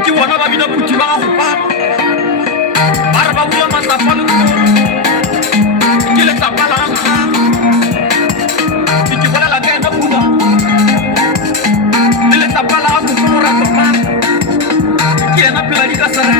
Iki wana babina kuti bahupa. Arba uya masapalu. Iki le tapala anga. Iki wala la gena buda. Ile tapala anga kumura topa. Iki ena pila di kasara.